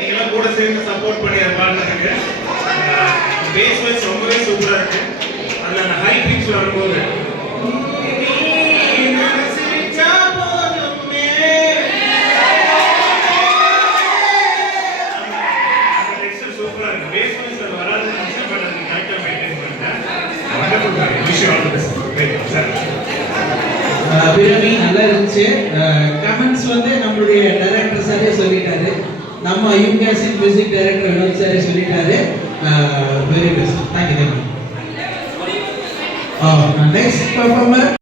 நீங்களாம் கூட சேர்ந்து சப்போர்ட் பண்ணி அதை பாடுறதுக்கு. பேஸ் வைஸ் ரொம்பவே சூப்பராக இருக்கு. அதில் அந்த ஹை பிச் வரும்போது சூப்பராக இருக்கு. பேஸ் வைஸ் அது வராதுன்னு நினச்சேன், பட் அது கரெக்டாக மெயின்டைன் பண்ணிட்டேன். பிறவி நல்லா இருந்துச்சு. கமெண்ட்ஸ் வந்து நம்மளுடைய டைரக்டர் சாரே சொல்லிட்டாரு, நம்ம யூகேசின் மியூசிக் டைரக்டர் வினோத் சாரே சொல்லிட்டாரு. Very best. Thank you. Next performer